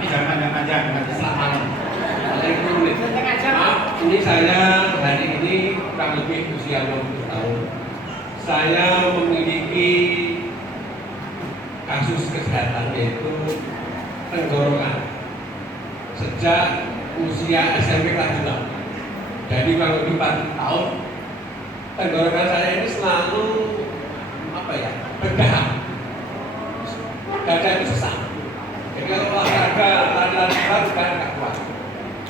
Tapi jangan panjang-panjang, nanti setelah malam. Paling 10 menit. Maaf, ini saya hari ini kurang lebih usia 20 tahun. Saya memiliki kasus kesehatan yaitu tenggorokan sejak usia SMP kelas 2. Jadi kurang lebih 40 tahun tenggorokan saya ini selalu berdahak. Dada itu sesak. Jadi kalau olahraga lari-lari berat juga nggak kuat.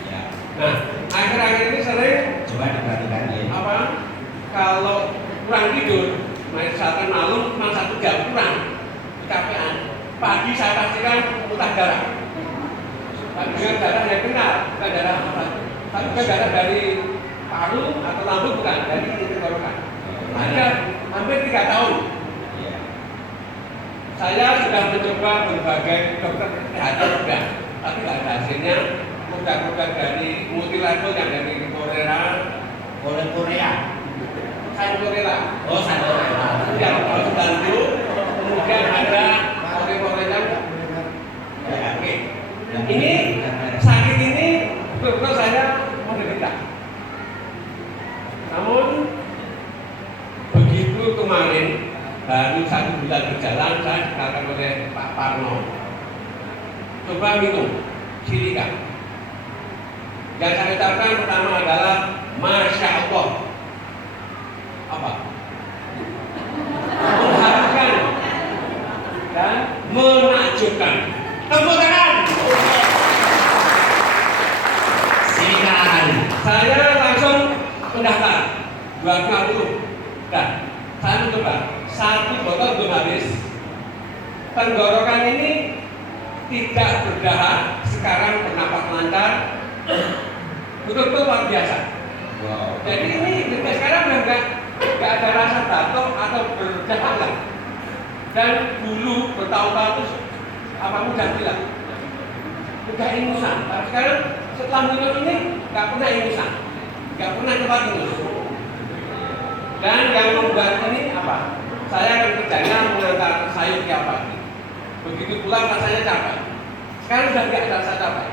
Ya. Nah, akhir-akhir ini sering Coba diperhatikan ya. kalau kurang tidur, misalkan malam cuma 1 jam kurang, kecapean. Pagi saya pastikan muntah darah. Tapi dengan darah yang benar, bukan darah apa? Tapi bukan darah dari paru atau lambung, bukan dari tenggorokan. Ada hampir 3 tahun. Ya. Saya sudah mencoba berbagai dokter kesehatan sudah, tapi nggak ada hasilnya. Produk-produk dari multilevel yang dari Korea. Santorella. Oh, Santorella. Yang harus bantu. Kemudian ada Korea. Ya, oke. Ini sakit ini betul-betul saya menderita. Namun begitu kemarin baru 1 bulan berjalan, saya dikatakan oleh Pak Parno, coba minum silika. Yang saya ucapkan pertama adalah Masya Allah. Apa? Mengharapkan dan menakjubkan. Tepuk tangan. Silakan. Saya langsung mendaftar 250. Dan saya mencoba 1 botol belum habis. Tenggorokan ini tidak berdahak, sekarang bernapas lancar, betul-betul luar biasa. Wow. Jadi ini sekarang udah nggak ada rasa batuk atau berdahak lah. Dan dulu bertahun-tahun mudah hilang, udah ingusan. Tapi sekarang setelah minum ini nggak pernah ingusan, nggak pernah cepat ingus. Dan yang membuat ini apa? Saya akan kerjanya mengantar sayur tiap pagi. Begitu pulang rasanya capek. Sekarang sudah tidak ada rasa capek.